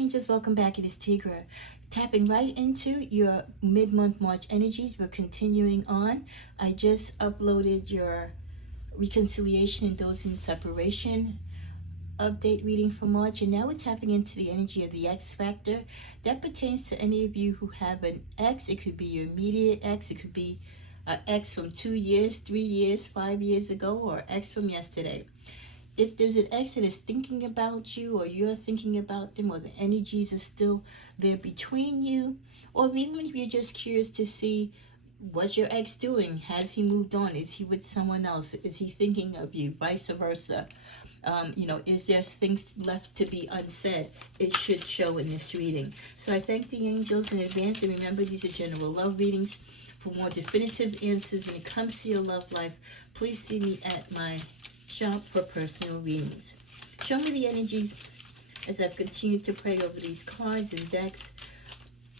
angels, welcome back. It is Tigra. Tapping right into your mid-month March energies. We're continuing on. I just uploaded your reconciliation and those in separation update reading for March, and now we're tapping into the energy of the X factor. That pertains to any of you who have an ex. It could be your immediate ex. It could be an ex from 2 years, 3 years, 5 years ago, or ex from yesterday. If there's an ex that is thinking about you, or you're thinking about them, or the energies are still there between you, or even if you're just curious to see what's your ex doing, has he moved on, is he with someone else, is he thinking of you, vice versa, is there things left to be unsaid? It should show in this reading. So I thank the angels in advance, and remember, these are general love readings. For more definitive answers when it comes to your love life, please see me at my shop for personal readings. Show me the energies as I've continued to pray over these cards and decks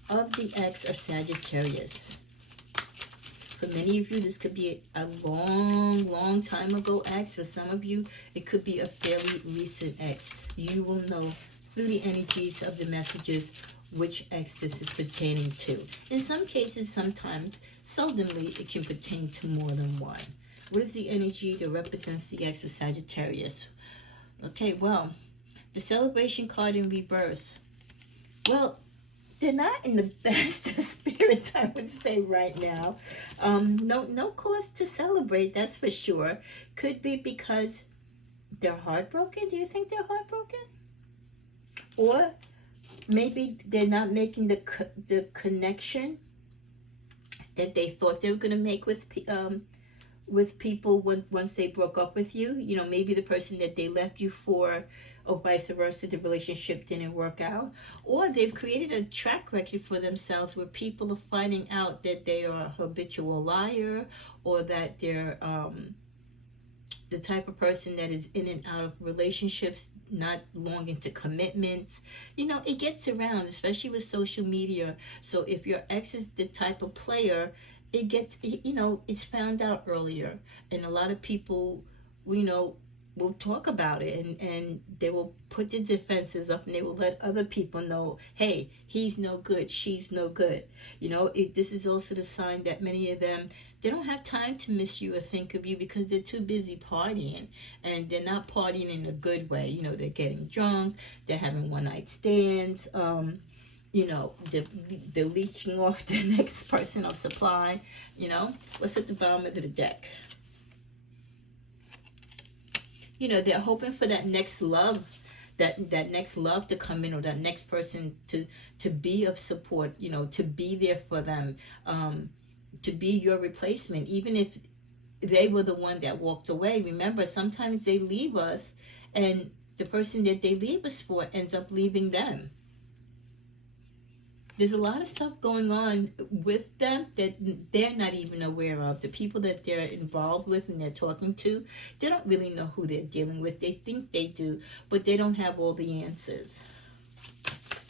of the ex of Sagittarius. For many of you, this could be a long time ago ex. For some of you, it could be a fairly recent ex. You will know through the energies of the messages which ex this is pertaining to. In some cases, sometimes, seldomly, it can pertain to more than one. What is the energy that represents the ex of Sagittarius? Okay, well, the celebration card in reverse. Well, they're not in the best of spirits, I would say, right now. No cause to celebrate, that's for sure. Could be because they're heartbroken. Do you think they're heartbroken? Or maybe they're not making the connection that they thought they were going to make with people once they broke up with you. Maybe the person that they left you for, or vice versa, the relationship didn't work out. Or they've created a track record for themselves where people are finding out that they are a habitual liar, or that they're the type of person that is in and out of relationships, not long into commitments. It gets around, especially with social media. So if your ex is the type of player, it gets, it's found out earlier. And a lot of people, will talk about it, and they will put the defenses up, and they will let other people know, hey, he's no good, she's no good. This is also the sign that many of them, they don't have time to miss you or think of you because they're too busy partying, and they're not partying in a good way. They're getting drunk, they're having one-night stands, they're leeching off the next person of supply. What's at the bottom of the deck? They're hoping for that next love, that next love to come in, or that next person to be of support, to be there for them, to be your replacement, even if they were the one that walked away. Remember, sometimes they leave us, and the person that they leave us for ends up leaving them. There's a lot of stuff going on with them that they're not even aware of. The people that they're involved with and they're talking to, they don't really know who they're dealing with. They think they do, but they don't have all the answers.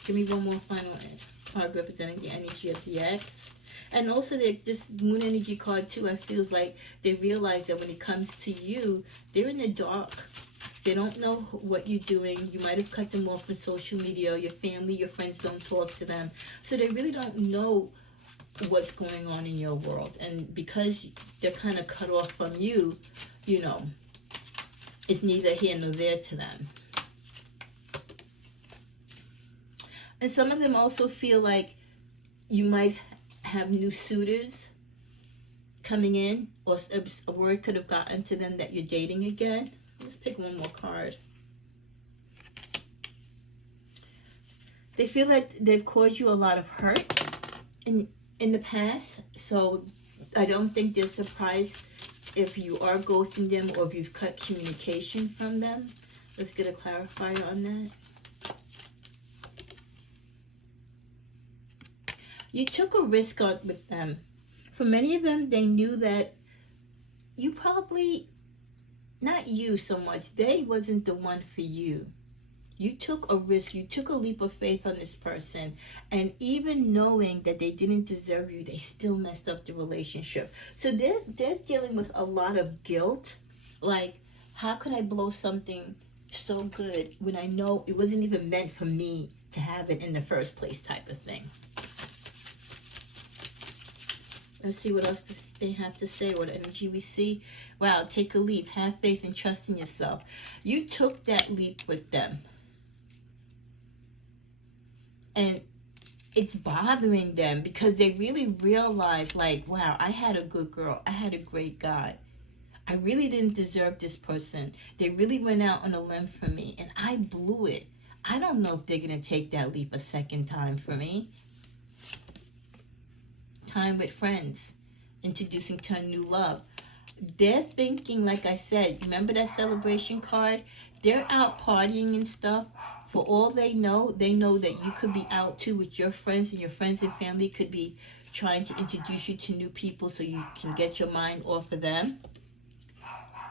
Give me one more final card representing the energy of the ex. And also, this moon energy card too, I feel like they realize that when it comes to you, they're in the dark. They don't know what you're doing. You might have cut them off on social media. Your family, your friends don't talk to them. So they really don't know what's going on in your world. And because they're kind of cut off from you, it's neither here nor there to them. And some of them also feel like you might have new suitors coming in, or a word could have gotten to them that you're dating again. Let's pick one more card. They feel like they've caused you a lot of hurt in the past, so I don't think they're surprised if you are ghosting them or if you've cut communication from them. Let's get a clarifier on that. You took a risk with them. For many of them, they knew that you probably, not you so much, they wasn't the one for you. You took a risk, you took a leap of faith on this person, and even knowing that they didn't deserve you, they still messed up the relationship. So they're dealing with a lot of guilt. Like, how could I blow something so good when I know it wasn't even meant for me to have it in the first place type of thing. Let's see what else they have to say, what energy we see. Wow, take a leap, have faith and trust in yourself. You took that leap with them. And it's bothering them because they really realize, like, wow, I had a good girl. I had a great guy. I really didn't deserve this person. They really went out on a limb for me, and I blew it. I don't know if they're going to take that leap a second time for me. Time with friends. Introducing to a new love. They're thinking, like I said, remember that celebration card? They're out partying and stuff. For all they know that you could be out too with your friends, and your friends and family could be trying to introduce you to new people so you can get your mind off of them.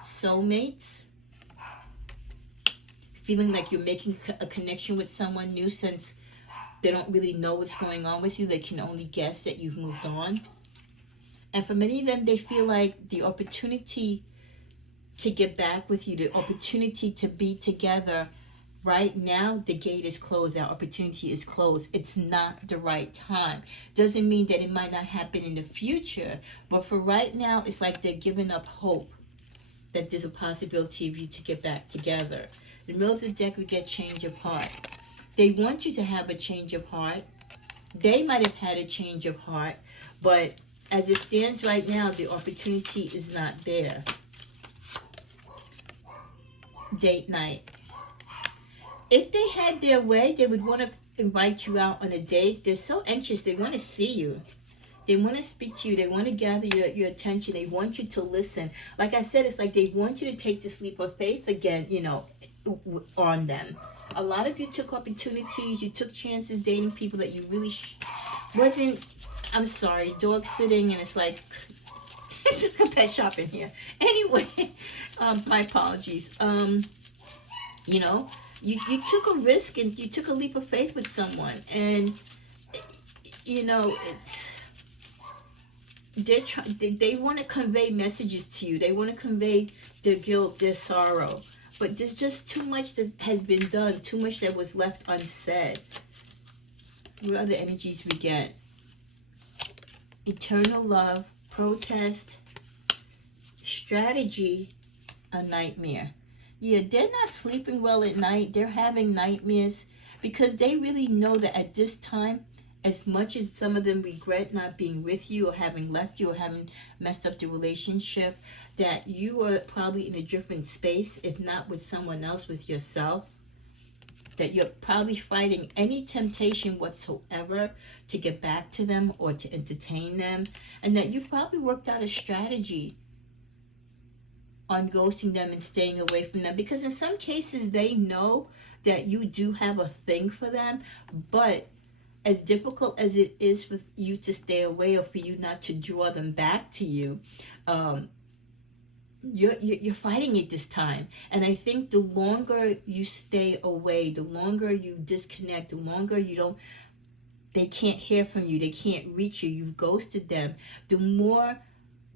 Soulmates. Feeling like you're making a connection with someone new since they don't really know what's going on with you. They can only guess that you've moved on. And for many of them, they feel like the opportunity to get back with you, the opportunity to be together, right now, the gate is closed. That opportunity is closed. It's not the right time. Doesn't mean that it might not happen in the future. But for right now, it's like they're giving up hope that there's a possibility of you to get back together. In the middle of the deck, we get change of heart. They want you to have a change of heart. They might have had a change of heart, but as it stands right now, the opportunity is not there. Date night. If they had their way, they would want to invite you out on a date. They're so anxious. They want to see you. They want to speak to you. They want to gather your attention. They want you to listen. Like I said, it's like they want you to take this leap of faith again, on them. A lot of you took opportunities. You took chances dating people that you really wasn't. I'm sorry, dog sitting, and it's like, it's just a pet shop in here. Anyway, my apologies. You took a risk and you took a leap of faith with someone, and it's they want to convey messages to you. They want to convey their guilt, their sorrow, but there's just too much that has been done, too much that was left unsaid. What other energies we get? Eternal love, protest, strategy, a nightmare. Yeah, they're not sleeping well at night. They're having nightmares because they really know that at this time, as much as some of them regret not being with you or having left you or having messed up the relationship, that you are probably in a different space, if not with someone else, with yourself. That you're probably fighting any temptation whatsoever to get back to them or to entertain them. And that you probably worked out a strategy on ghosting them and staying away from them. Because in some cases, they know that you do have a thing for them. But as difficult as it is for you to stay away or for you not to draw them back to you, you're fighting it this time. And I think the longer you stay away, the longer you disconnect, the longer they can't hear from you, they can't reach you, you've ghosted them, the more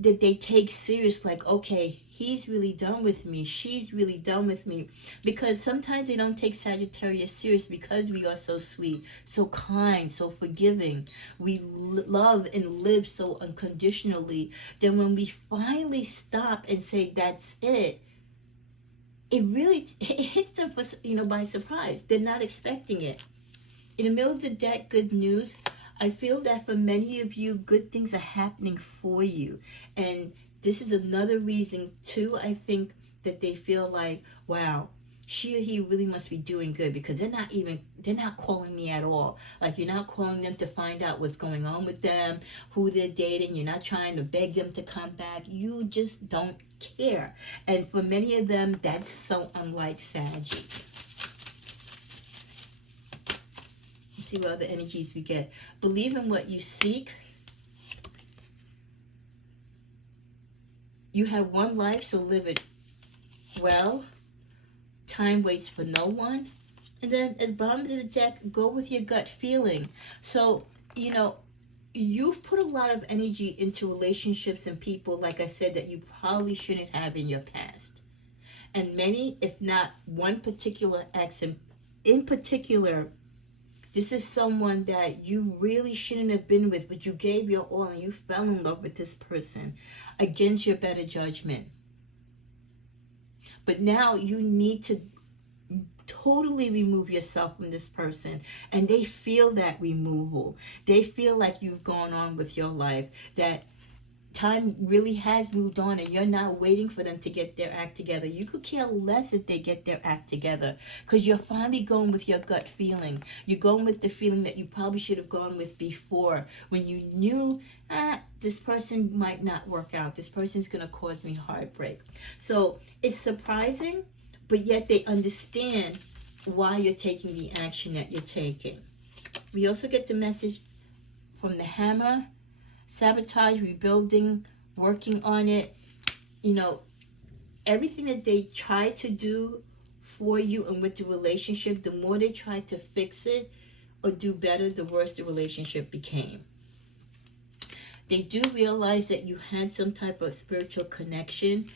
that they take serious, like, okay, he's really done with me, she's really done with me. Because sometimes they don't take Sagittarius serious because we are so sweet, so kind, so forgiving. We love and live so unconditionally. Then when we finally stop and say that's it really hits them by surprise. They're not expecting it. In the middle of the deck, good news. I feel that for many of you, good things are happening for you. And this is another reason, too, I think, that they feel like, wow, she or he really must be doing good, because they're not calling me at all. Like, you're not calling them to find out what's going on with them, who they're dating. You're not trying to beg them to come back. You just don't care. And for many of them, that's so unlike Saggy. See what other energies we get. Believe in what you seek. You have one life, so live it well. Time waits for no one. And then at the bottom of the deck, go with your gut feeling. So, you've put a lot of energy into relationships and people, like I said, that you probably shouldn't have in your past. And many, if not one particular ex in particular, This is someone that you really shouldn't have been with, but you gave your all and you fell in love with this person against your better judgment. But now you need to totally remove yourself from this person, and they feel that removal. They feel like you've gone on with your life, that time really has moved on, and you're not waiting for them to get their act together. You could care less if they get their act together, because you're finally going with your gut feeling. You're going with the feeling that you probably should have gone with before, when you knew, this person might not work out. This person's going to cause me heartbreak. So it's surprising, but yet they understand why you're taking the action that you're taking. We also get the message from the Hammer: sabotage, rebuilding, working on it. You know, everything that they try to do for you and with the relationship, the more they try to fix it or do better, the worse the relationship became. They do realize that you had some type of spiritual connection.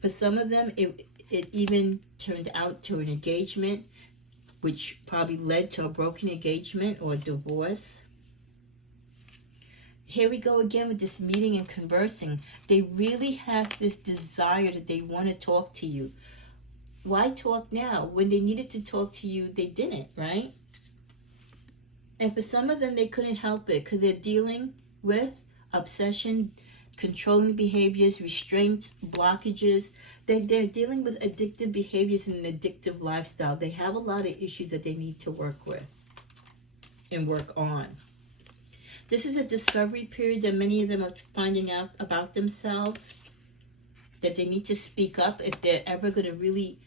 For some of them, it even turned out to an engagement, which probably led to a broken engagement or a divorce. Here we go again with this meeting and conversing. They really have this desire that they want to talk to you. Why talk now? When they needed to talk to you, they didn't, right? And for some of them, they couldn't help it because they're dealing with obsession, controlling behaviors, restraints, blockages. They're dealing with addictive behaviors and an addictive lifestyle. They have a lot of issues that they need to work with and work on. This is a discovery period that many of them are finding out about themselves, that they need to speak up if they're ever going to really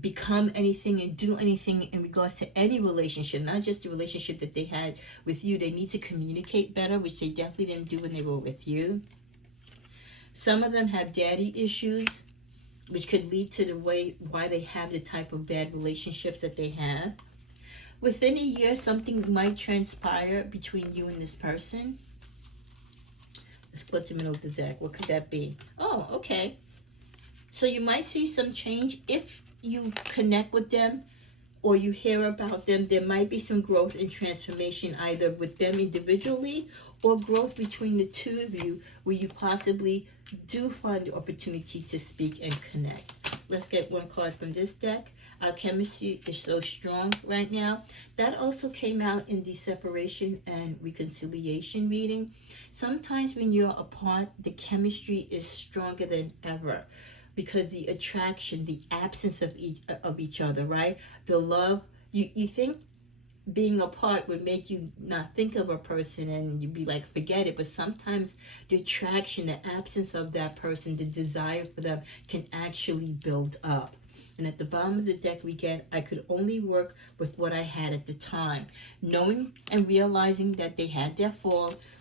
become anything and do anything in regards to any relationship, not just the relationship that they had with you. They need to communicate better, which they definitely didn't do when they were with you. Some of them have daddy issues, which could lead to why they have the type of bad relationships that they have. Within a year, something might transpire between you and this person. Let's go to the middle of the deck. What could that be? Oh, okay. So you might see some change if you connect with them or you hear about them. There might be some growth and transformation either with them individually or growth between the two of you, where you possibly do find the opportunity to speak and connect. Let's get one card from this deck. Our chemistry is so strong right now. That also came out in the separation and reconciliation reading. Sometimes when you're apart, the chemistry is stronger than ever, because the attraction, the absence of each other, right? The love, you think being apart would make you not think of a person and you'd be like, forget it. But sometimes the attraction, the absence of that person, the desire for them can actually build up. And at the bottom of the deck we get, I could only work with what I had at the time. Knowing and realizing that they had their faults,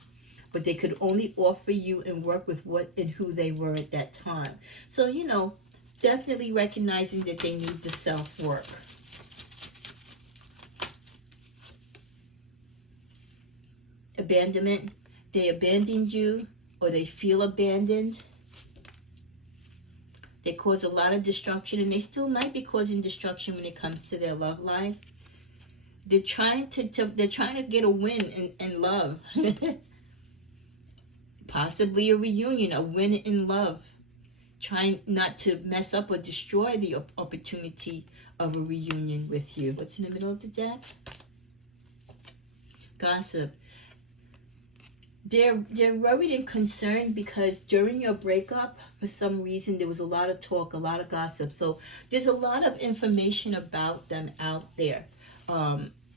but they could only offer you and work with what and who they were at that time. So, you know, definitely recognizing that they need the self-work. Abandonment. They abandoned you, or they feel abandoned. They cause a lot of destruction, and they still might be causing destruction when it comes to their love life. They're trying to get a win in love. Possibly a reunion, a win in love. Trying not to mess up or destroy the opportunity of a reunion with you. What's in the middle of the deck? Gossip. They're worried and concerned because during your breakup, for some reason, there was a lot of talk, a lot of gossip. So there's a lot of information about them out there,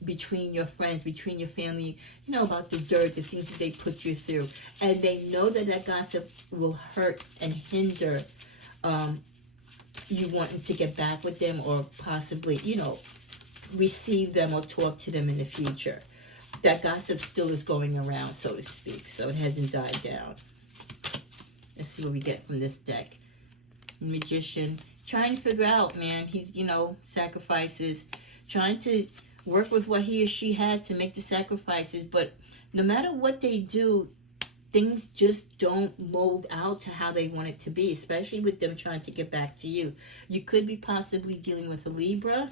between your friends, between your family, you know, about the dirt, the things that they put you through. And they know that that gossip will hurt and hinder you wanting to get back with them, or possibly, you know, receive them or talk to them in the future. That gossip still is going around, so to speak, so it hasn't died down. Let's see what we get from this deck. Magician. Trying to figure out, man, he's, you know, sacrifices. Trying to work with what he or she has to make the sacrifices. But no matter what they do, things just don't mold out to how they want it to be, especially with them trying to get back to you. You could be possibly dealing with a Libra.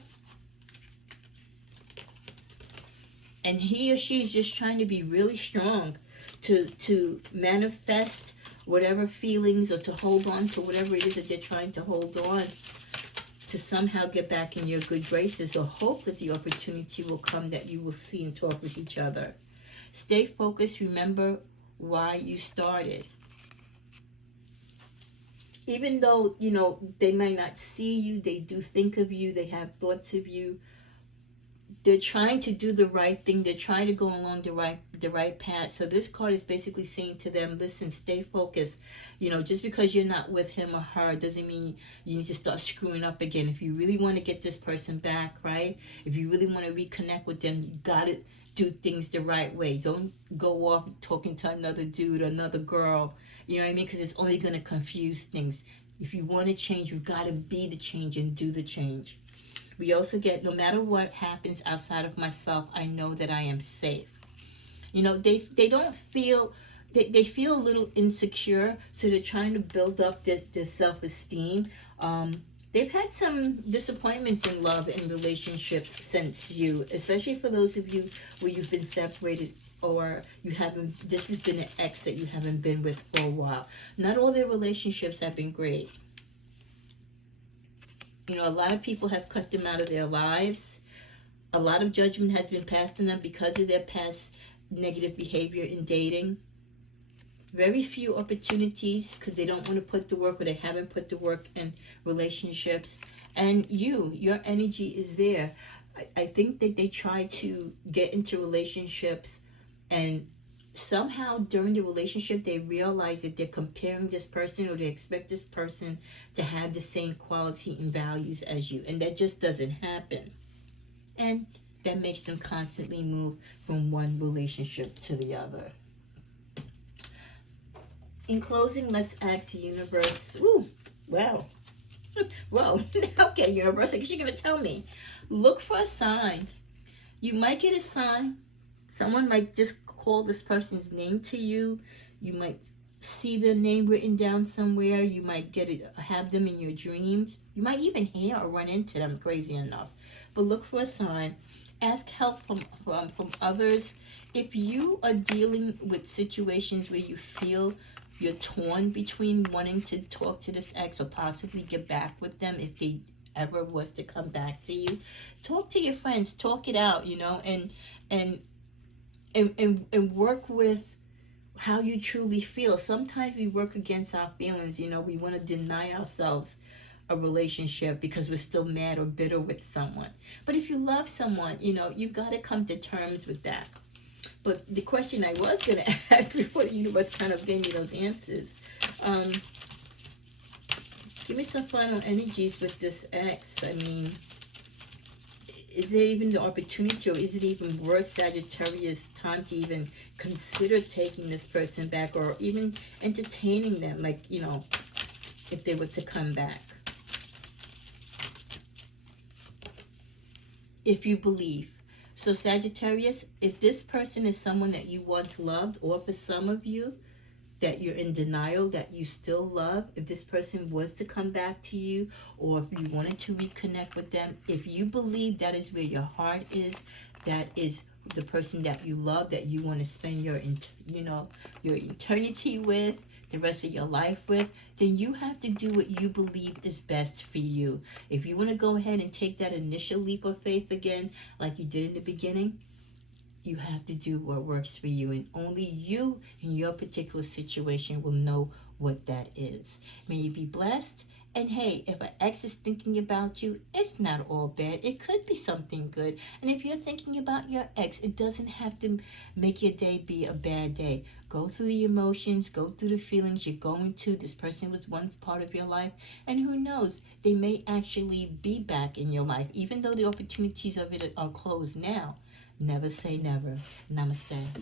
And he or she is just trying to be really strong to manifest whatever feelings, or to hold on to whatever it is that they're trying to hold on, to somehow get back in your good graces, or hope that the opportunity will come that you will see and talk with each other. Stay focused. Remember why you started. Even though, you know, they might not see you, they do think of you, they have thoughts of you. They're trying to do the right thing. They're trying to go along the right path. So this card is basically saying to them, listen, stay focused. You know, just because you're not with him or her doesn't mean you need to start screwing up again. If you really want to get this person back, right? If you really want to reconnect with them, you got to do things the right way. Don't go off talking to another dude or another girl. You know what I mean? Because it's only going to confuse things. If you want to change, you've got to be the change and do the change. We also get, no matter what happens outside of myself, I know that I am safe. You know, they don't feel, they feel a little insecure, so they're trying to build up their self-esteem. They've had some disappointments in love and relationships since you, especially for those of you where you've been separated, or you haven't, this has been an ex that you haven't been with for a while. Not all their relationships have been great. You know, a lot of people have cut them out of their lives. A lot of judgment has been passed on them because of their past negative behavior in dating. Very few opportunities because they don't want to put the work, or they haven't put the work in relationships. And your energy is there. I think that they try to get into relationships, and somehow during the relationship they realize that they're comparing this person, or they expect this person to have the same quality and values as you, and that just doesn't happen. And that makes them constantly move from one relationship to the other. In closing, let's ask the universe. Ooh, wow. Well, okay, universe, I guess you're going to tell me. Look for a sign. You might get a sign. Someone might just call this person's name to you. You might see their name written down somewhere. You might have them in your dreams. You might even hear or run into them, crazy enough. But look for a sign. Ask help from others. If you are dealing with situations where you feel you're torn between wanting to talk to this ex, or possibly get back with them if they ever was to come back to you, talk to your friends, talk it out, you know, and work with how you truly feel. Sometimes we work against our feelings, you know. We want to deny ourselves a relationship because we're still mad or bitter with someone. But if you love someone, you know, you've got to come to terms with that. But the question I was going to ask before the universe kind of gave me those answers, give me some final energies with this ex. I mean, is there even the opportunity, or is it even worth Sagittarius time to even consider taking this person back, or even entertaining them, like, you know, if they were to come back? If you believe. So Sagittarius, if this person is someone that you once loved, or for some of you that you're in denial that you still love, if this person was to come back to you, or if you wanted to reconnect with them, if you believe that is where your heart is, that is the person that you love, that you want to spend your eternity with, the rest of your life with, then you have to do what you believe is best for you. If you want to go ahead and take that initial leap of faith again, like you did in the beginning, you have to do what works for you, and only you in your particular situation will know what that is. May you be blessed. And hey, if an ex is thinking about you, it's not all bad. It could be something good. And if you're thinking about your ex, it doesn't have to make your day be a bad day. Go through the emotions, go through the feelings you're going to. This person was once part of your life, and who knows, they may actually be back in your life, even though the opportunities of it are closed now. Never say never. Namaste.